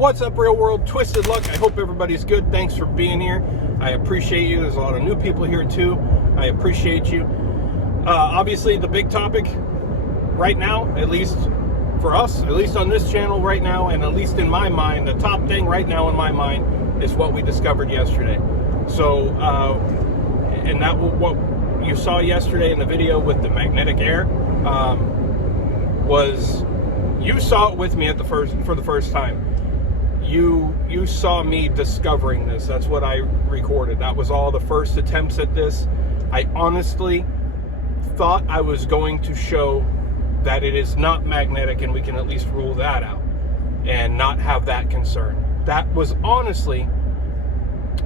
What's up, real world? Twisted Luck. I hope everybody's good. Thanks for being here. I appreciate you. There's a lot of new people here too. I appreciate you. Obviously, the big topic right now, at least for us, at least on this channel right now, and at least in my mind, the top thing right now in my mind is what we discovered yesterday. So, and that what you saw yesterday in the video with the magnetic air was, you saw it with me for the first time. You saw me discovering this. That's what I recorded. That was all the first attempts at this. I honestly thought I was going to show that it is not magnetic, and we can at least rule that out and not have that concern. That was honestly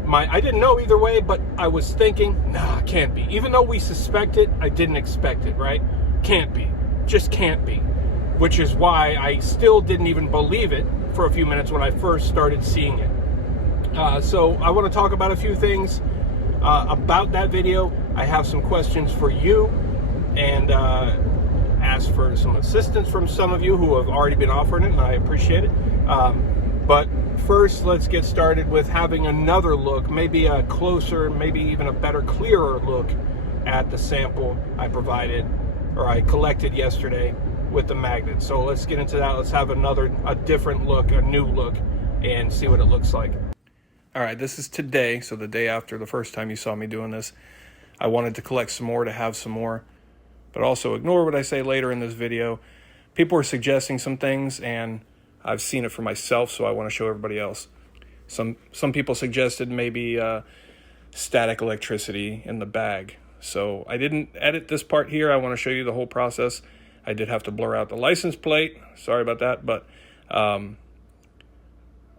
I didn't know either way, but I was thinking, nah, can't be. Even though we suspect it, I didn't expect it, right? Can't be. Just can't be. Which is why I still didn't even believe it for a few minutes when I first started seeing it. So I want to talk about a few things about that video. I have some questions for you, and ask for some assistance from some of you who have already been offering it, and I appreciate it. But first, let's get started with having another look, maybe a closer, maybe even a better, clearer look at the sample I provided, or I collected yesterday with the magnet. So let's get into that. Let's have a different look, a new look, and see what it looks like. All right, this is today, so the day after the first time you saw me doing this. I wanted to collect some more, to have some more, but also ignore what I say later in this video. People are suggesting some things, and I've seen it for myself, so I want to show everybody else. Some people suggested maybe static electricity in the bag. So I didn't edit this part here. I want to show you the whole process. I did have to blur out the license plate. Sorry about that, but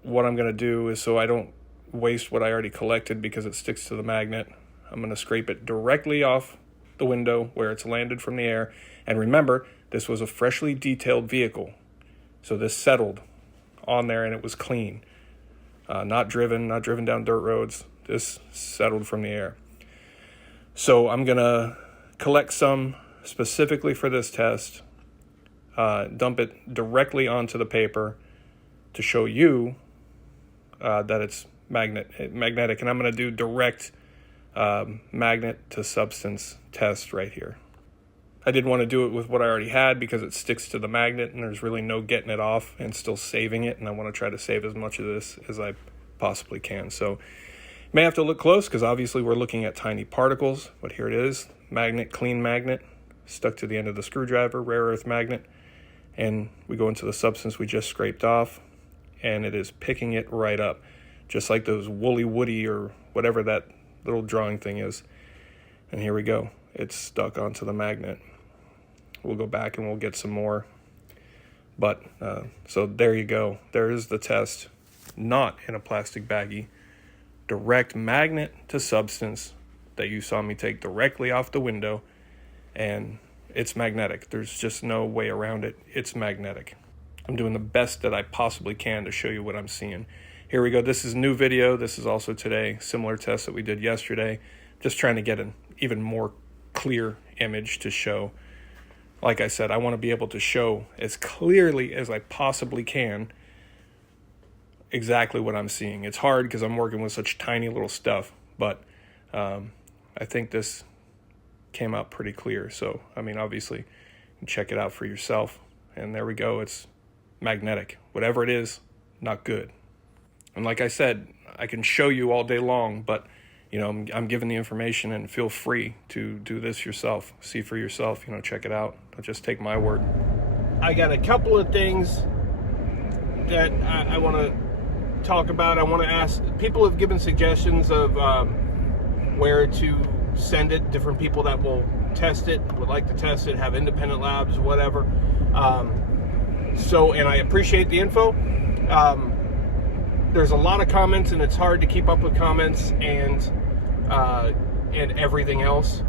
what I'm going to do is, so I don't waste what I already collected because it sticks to the magnet, I'm going to scrape it directly off the window where it's landed from the air. And remember, this was a freshly detailed vehicle. So this settled on there and it was clean. Not driven down dirt roads. This settled from the air. So I'm going to collect some specifically for this test, dump it directly onto the paper to show you that it's magnetic. And I'm going to do direct magnet to substance test right here. I didn't want to do it with what I already had because it sticks to the magnet and there's really no getting it off and still saving it. And I want to try to save as much of this as I possibly can. So you may have to look close because obviously we're looking at tiny particles, but here it is. Magnet, clean magnet, stuck to the end of the screwdriver, rare earth magnet. And we go into the substance we just scraped off and it is picking it right up. Just like those woody or whatever that little drawing thing is. And here we go. It's stuck onto the magnet. We'll go back and we'll get some more. But, so there you go. There is the test. Not in a plastic baggie. Direct magnet to substance that you saw me take directly off the window. And it's magnetic. There's just no way around it. It's magnetic. I'm doing the best that I possibly can to show you what I'm seeing. Here we go. This is a new video. This is also today. Similar test that we did yesterday. Just trying to get an even more clear image to show. Like I said, I want to be able to show as clearly as I possibly can exactly what I'm seeing. It's hard because I'm working with such tiny little stuff, but I think this came out pretty clear. So, I mean, obviously, you can check it out for yourself. And there we go. It's magnetic. Whatever it is, not good. And like I said, I can show you all day long, but you know, I'm giving the information, and feel free to do this yourself. See for yourself, you know, check it out. Don't just take my word. I got a couple of things that I want to talk about. I want to ask, people have given suggestions of where to send it. Different people that will test it, would like to test it, have independent labs, whatever. And I appreciate the info. There's a lot of comments, and it's hard to keep up with comments and everything else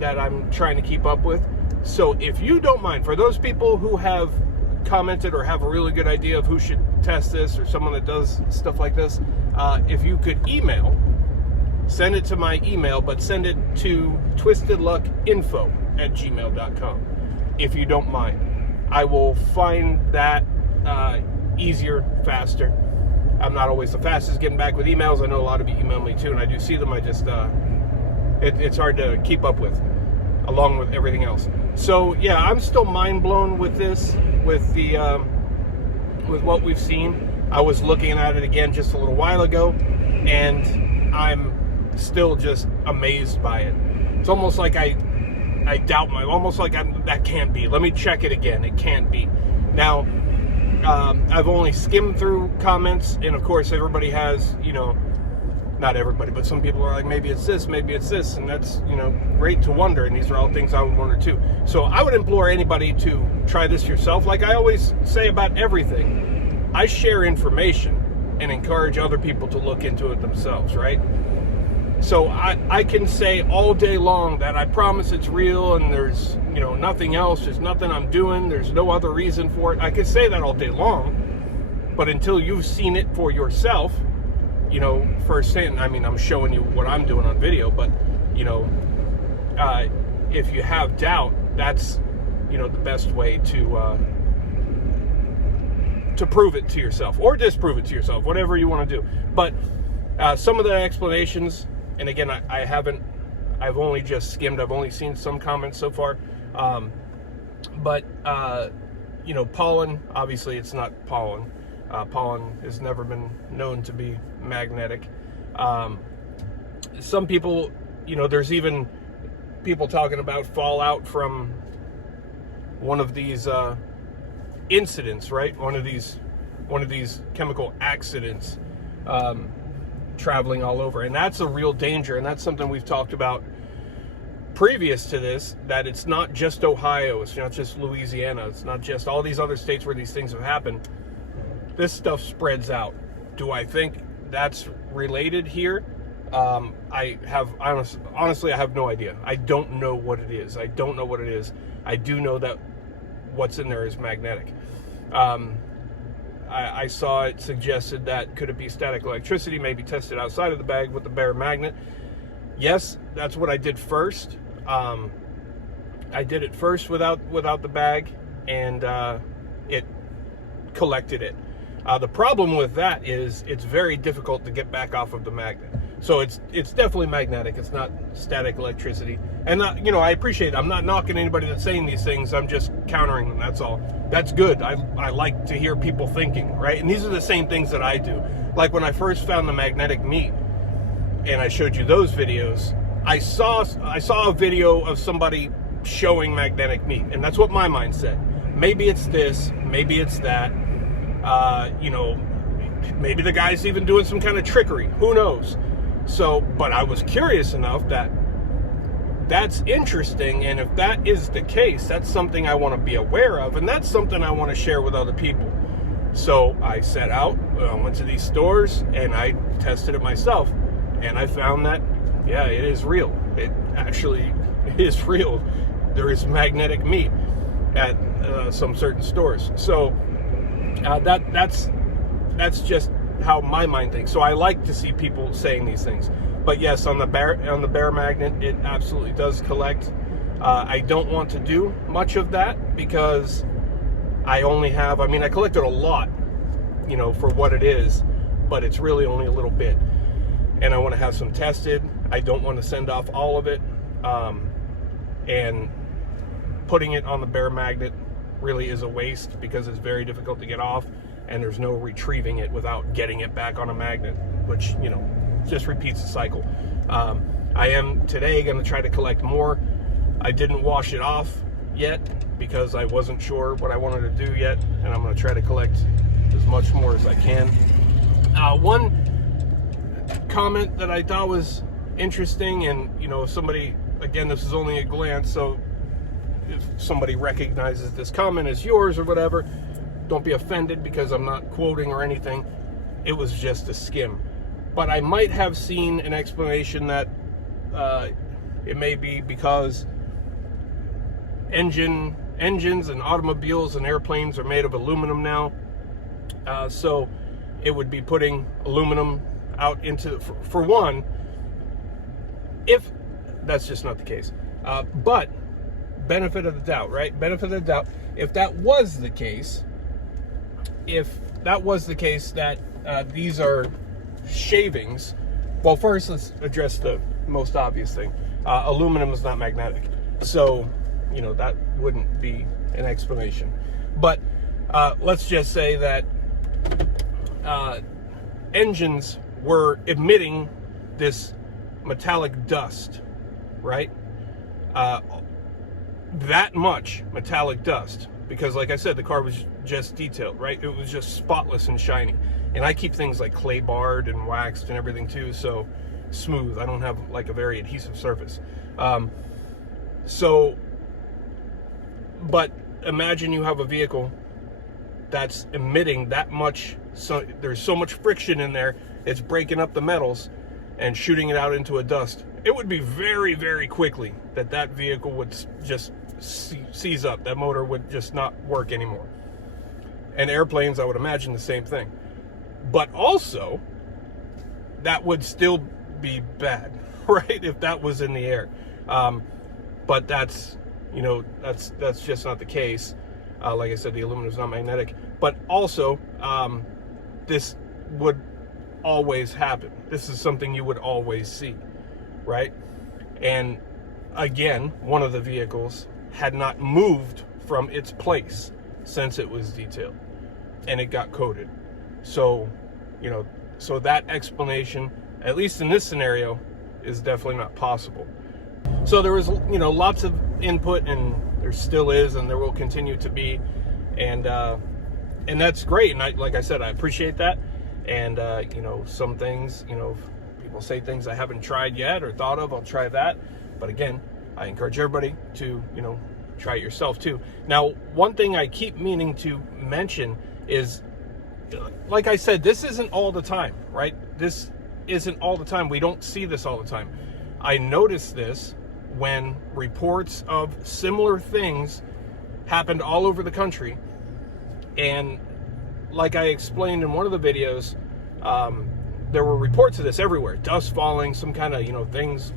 that I'm trying to keep up with. So if you don't mind, for those people who have commented or have a really good idea of who should test this, or someone that does stuff like this, if you could send it to my email, but send it to twistedluckinfo@gmail.com, if you don't mind. I will find that easier, faster. I'm not always the fastest getting back with emails. I know a lot of you email me too, and I do see them. I just, it's hard to keep up with, along with everything else. So yeah, I'm still mind blown with this, with the, with what we've seen. I was looking at it again just a little while ago, and I'm still just amazed by it. It's almost like I doubt that can't be. Let me check it again. It can't be. Now, I've only skimmed through comments, and of course everybody has, you know, not everybody, but some people are like, maybe it's this, and that's, you know, great to wonder, and these are all things I would wonder too. So I would implore anybody to try this yourself. Like I always say about everything, I share information and encourage other people to look into it themselves, right? So I can say all day long that I promise it's real and there's, you know, nothing else, there's nothing I'm doing, there's no other reason for it. I could say that all day long, but until you've seen it for yourself, you know, firsthand, I mean, I'm showing you what I'm doing on video, but, you know, if you have doubt, that's, you know, the best way to prove it to yourself or disprove it to yourself, whatever you want to do. But some of the explanations, and again, I've only just skimmed, I've only seen some comments so far. But you know, pollen, obviously it's not pollen. Pollen has never been known to be magnetic. Some people, you know, there's even people talking about fallout from one of these incidents, right? One of these chemical accidents, traveling all over, and that's a real danger, and that's something we've talked about previous to this, that it's not just Ohio, it's not just Louisiana, it's not just all these other states where these things have happened. This stuff spreads out. Do I think that's related here? Honestly, I have no idea. I don't know what it is. I do know that what's in there is magnetic. I saw it suggested that could it be static electricity, maybe tested outside of the bag with the bare magnet. Yes, that's what I did first. I did it first without the bag, and it collected it. The problem with that is it's very difficult to get back off of the magnet. So it's definitely magnetic. It's not static electricity. And you know, I appreciate it. I'm not knocking anybody that's saying these things. I'm just countering them. That's all. That's good. I like to hear people thinking, right? And these are the same things that I do. Like when I first found the magnetic meat, and I showed you those videos, I saw a video of somebody showing magnetic meat, and that's what my mind said. Maybe it's this, maybe it's that. You know, maybe the guy's even doing some kind of trickery. Who knows? So, but I was curious enough that that's interesting, and if that is the case, that's something I want to be aware of, and that's something I want to share with other people. So I set out, went to these stores, and I tested it myself, and I found that, yeah, it is real. It actually is real. There is magnetic meat at some certain stores. So that's just how my mind thinks. So I like to see people saying these things. But yes, on the bare magnet, it absolutely does collect. I don't want to do much of that because I collected a lot, you know, for what it is, but it's really only a little bit. And I want to have some tested. I don't want to send off all of it. And putting it on the bare magnet really is a waste because it's very difficult to get off, and there's no retrieving it without getting it back on a magnet, which, you know, just repeats the cycle. I am today going to try to collect more. I didn't wash it off yet because I wasn't sure what I wanted to do yet, and I'm going to try to collect as much more as I can. One comment that I thought was interesting, and, you know, somebody, again, this is only a glance, so if somebody recognizes this comment as yours or whatever, don't be offended because I'm not quoting or anything. It was just a skim. But I might have seen an explanation that it may be because engines and automobiles and airplanes are made of aluminum now. So it would be putting aluminum out into, for one, if that's just not the case. But benefit of the doubt, right? Benefit of the doubt. If that was the case, if that was the case, that these are shavings, well, first let's address the most obvious thing. Aluminum is not magnetic, so that wouldn't be an explanation. But let's just say that engines were emitting this metallic dust, right? That much metallic dust, because like I said, the car was just detailed, right? It was just spotless and shiny. And I keep things like clay barred and waxed and everything too, so smooth. I don't have like a very adhesive surface. But imagine you have a vehicle that's emitting that much, so there's so much friction in there, it's breaking up the metals and shooting it out into a dust. It would be very, very quickly that vehicle would just seize up. That motor would just not work anymore. And airplanes, I would imagine the same thing. But also, that would still be bad, right? If that was in the air. But that's just not the case. Like I said, the aluminum is not magnetic. But also, this would always happen. This is something you would always see, right? And again, one of the vehicles had not moved from its place since it was detailed, and it got coated. So, so that explanation, at least in this scenario, is definitely not possible. So there was, lots of input, and there still is, and there will continue to be, and that's great. And like I said, I appreciate that. And some things, if people say things I haven't tried yet or thought of, I'll try that. But again, I encourage everybody to, try it yourself too. Now, one thing I keep meaning to mention is, like I said, this isn't all the time, right? This isn't all the time. We don't see this all the time. I noticed this when reports of similar things happened all over the country. And like I explained in one of the videos, there were reports of this everywhere. Dust falling, some kind of, things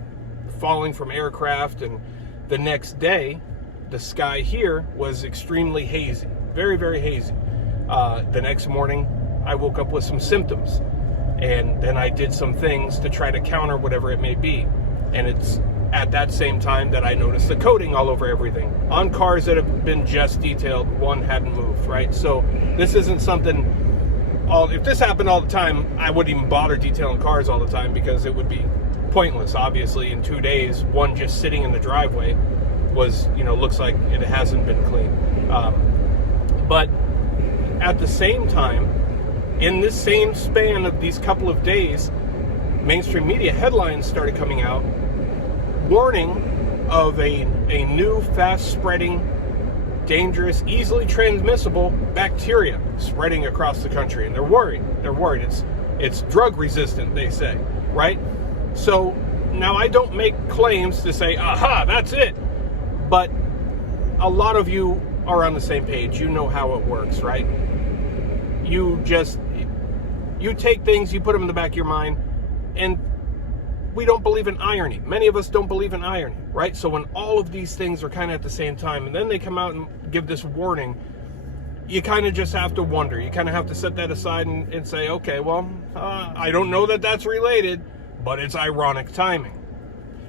falling from aircraft. And the next day, the sky here was extremely hazy, very, very hazy. The next morning, I woke up with some symptoms, and then I did some things to try to counter whatever it may be. And it's at that same time that I noticed the coating all over everything. On cars that have been just detailed, one hadn't moved, right? So this isn't something, if this happened all the time, I wouldn't even bother detailing cars all the time, because it would be pointless. Obviously, in 2 days, one just sitting in the driveway was, looks like it hasn't been clean. But at the same time, in this same span of these couple of days, mainstream media headlines started coming out warning of a new, fast-spreading, dangerous, easily transmissible bacteria spreading across the country. And they're worried. It's drug-resistant, they say, right? So now I don't make claims to say, aha, that's it. But a lot of you are on the same page. You know how it works, right? You take things, you put them in the back of your mind, and we don't believe in irony. Many of us don't believe in irony, right? So when all of these things are kind of at the same time, and then they come out and give this warning, you kind of just have to wonder. You kind of have to set that aside and say, okay, well, I don't know that that's related, but it's ironic timing.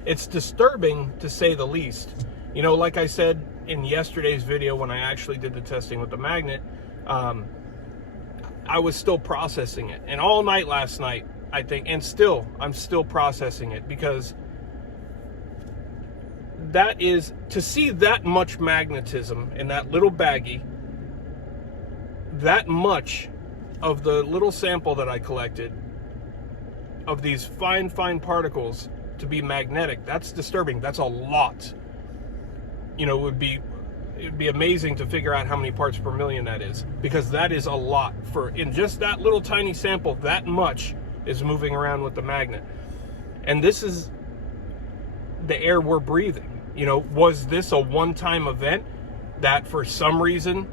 It's disturbing, to say the least. Like I said in yesterday's video, when I actually did the testing with the magnet, I was still processing it. And all night last night, I think, and I'm still processing it, because that is, to see that much magnetism in that little baggie, that much of the little sample that I collected of these fine particles to be magnetic, that's disturbing. That's a lot. It'd be amazing to figure out how many parts per million that is, because that is a lot. In just that little tiny sample, that much is moving around with the magnet. And this is the air we're breathing. Was this a one-time event that for some reason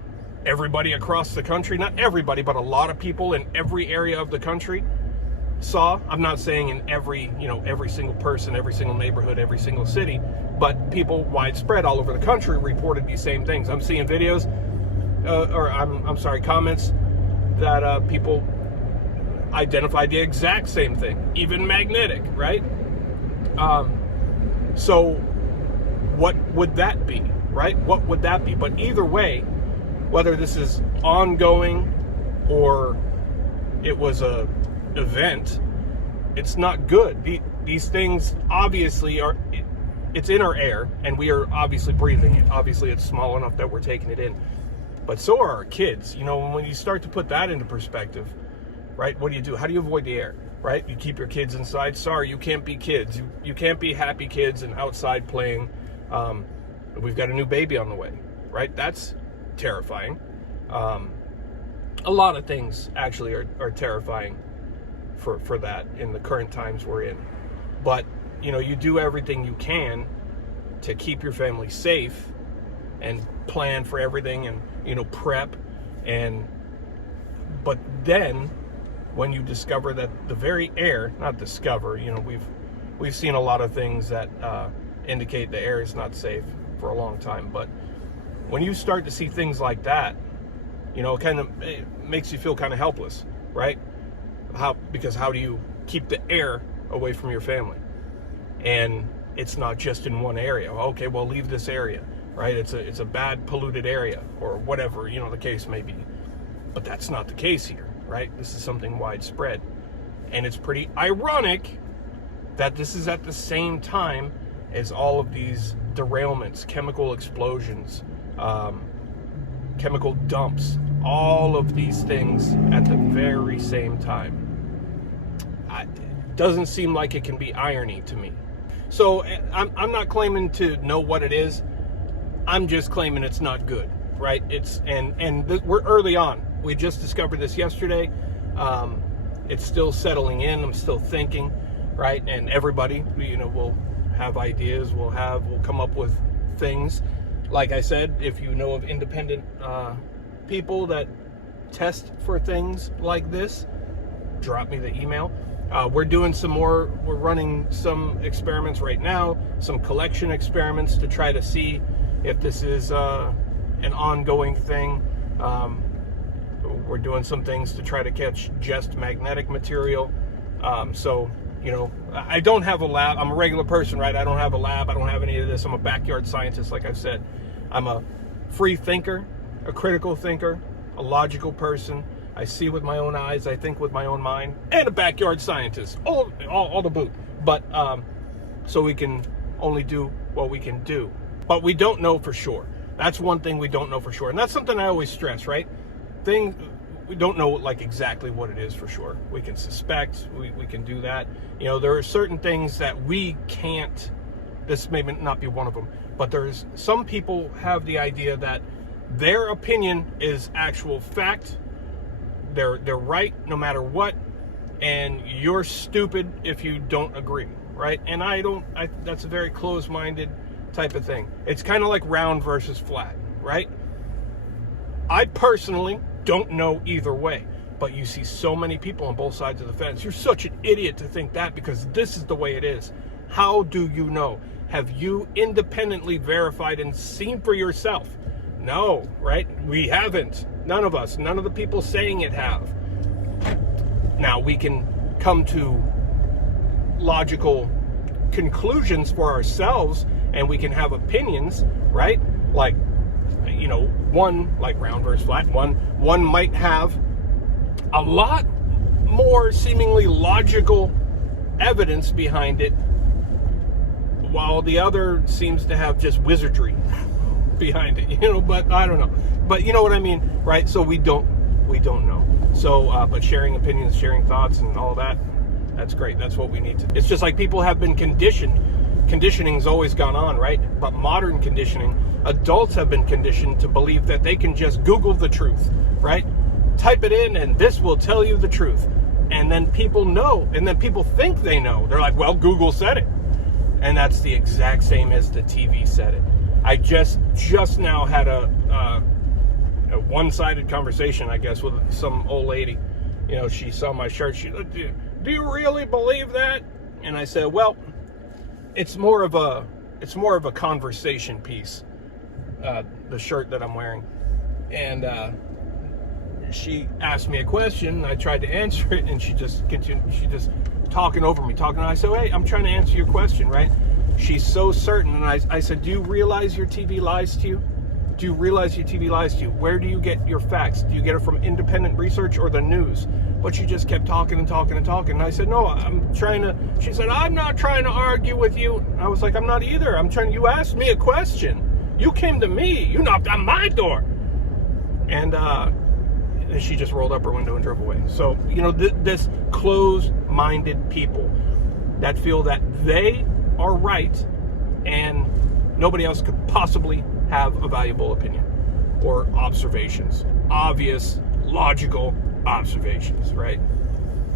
everybody across the country, not everybody, but a lot of people in every area of the country saw? I'm not saying in every single person, every single neighborhood, every single city, but people widespread all over the country reported these same things. I'm seeing videos, comments that people identified the exact same thing, even magnetic, right? So what would that be, right? What would that be? But either way, whether this is ongoing or it was a event, it's not good. These things obviously are, it's in our air, and we are obviously breathing it. Obviously, it's small enough that we're taking it in. But so are our kids. You know, when you start to put that into perspective, right? What do? How do you avoid the air, right? You keep your kids inside. Sorry, you can't be kids. You can't be happy kids and outside playing. We've got a new baby on the way, right? That's terrifying. A lot of things actually are terrifying for that in the current times we're in. But, you know, you do everything you can to keep your family safe and plan for everything and, you know, prep. But then when you discover that the very air, not discover, you know, we've seen a lot of things that indicate the air is not safe for a long time. But when you start to see things like that, you know, it makes you feel kind of helpless, right? Because how do you keep the air away from your family? And it's not just in one area. Okay, well, leave this area, right? It's a bad polluted area or whatever, you know, the case may be. But that's not the case here, right? This is something widespread. And it's pretty ironic that this is at the same time as all of these derailments, chemical explosions, chemical dumps, all of these things at the very same time. It doesn't seem like it can be irony to me. So I'm not claiming to know what it is. I'm just claiming it's not good, right? We're early on. We just discovered this yesterday. It's still settling in. I'm still thinking, right? And everybody, you know, will have ideas. We'll come up with things. Like I said, if you know of independent people that test for things like this, drop me the email. We're running some experiments right now, some collection experiments to try to see if this is an ongoing thing. We're doing some things to try to catch just magnetic material. So, you know, I don't have a lab. I'm a regular person, right? I don't have a lab. I don't have any of this. I'm a backyard scientist, like I've said. I'm a free thinker, a critical thinker, a logical person. I see with my own eyes, I think with my own mind, and a backyard scientist, all the boot. But so we can only do what we can do. But we don't know for sure. That's one thing we don't know for sure. And that's something I always stress, right? We don't know like exactly what it is for sure. We can suspect, we can do that. You know, there are certain things that we can't, this may not be one of them, but there's some people have the idea that their opinion is actual fact. They're right no matter what, and you're stupid if you don't agree, right? And that's a very closed-minded type of thing. It's kind of like round versus flat, right? I personally don't know either way, but you see so many people on both sides of the fence. You're such an idiot to think that because this is the way it is. How do you know? Have you independently verified and seen for yourself? No, right? We haven't. None of us. None of the people saying it have. Now, we can come to logical conclusions for ourselves, and we can have opinions, right? Like, you know, one, like round versus flat, one might have a lot more seemingly logical evidence behind it, while the other seems to have just wizardry behind it, you know, but I don't know. But you know what I mean, right? So we don't know. So, but sharing opinions, sharing thoughts and all that, that's great. That's what we need to do. It's just like people have been conditioned. Conditioning's always gone on, right? But modern conditioning, adults have been conditioned to believe that they can just Google the truth, right? Type it in and this will tell you the truth. And then people know, and then people think they know. They're like, well, Google said it. And that's the exact same as the TV said it. I just now had a one-sided conversation, I guess, with some old lady. You know, she saw my shirt. She looked, do you really believe that? And I said, well, it's more of a conversation piece, the shirt that I'm wearing. And she asked me a question, and I tried to answer it, and she just continued. She just talking over me, talking. And I said, "Hey, I'm trying to answer your question, right?" She's so certain, and I said, "Do you realize your TV lies to you? Do you realize your TV lies to you? Where do you get your facts? Do you get it from independent research or the news?" But she just kept talking and talking and talking. And I said, "No, I'm trying to." She said, "I'm not trying to argue with you." I was like, "I'm not either. I'm trying. You asked me a question. You came to me. You knocked on my door." And she just rolled up her window and drove away. So, you know, this closed-minded people that feel that they are right and nobody else could possibly have a valuable opinion or observations, obvious, logical observations, right?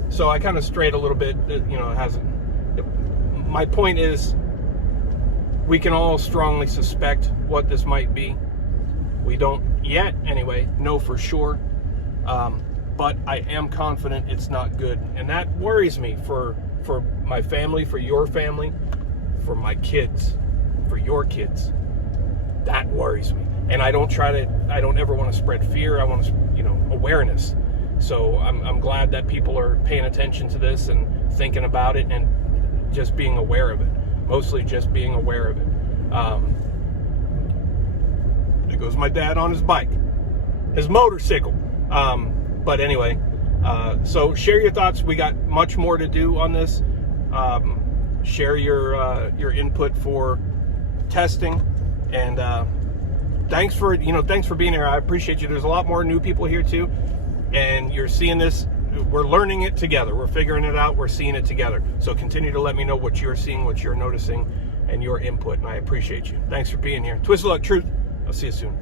So I kind of strayed a little bit, you know, my point is, we can all strongly suspect what this might be. We don't yet, anyway, know for sure, but I am confident it's not good, and that worries me for my family, for your family, for my kids, for your kids. That worries me. And I don't ever want to spread fear. I want to, you know, awareness. So I'm glad that people are paying attention to this and thinking about it and just being aware of it. Mostly just being aware of it. There goes my dad on his bike, his motorcycle. But anyway, so share your thoughts. We got much more to do on this. Share your input for testing. And thanks for being here. I appreciate you. There's a lot more new people here too, and you're seeing this. We're learning it together. We're figuring it out. We're seeing it together. So continue to let me know what you're seeing, what you're noticing, and your input. And I appreciate you. Thanks for being here. Twisted Luck Truth. I'll see you soon.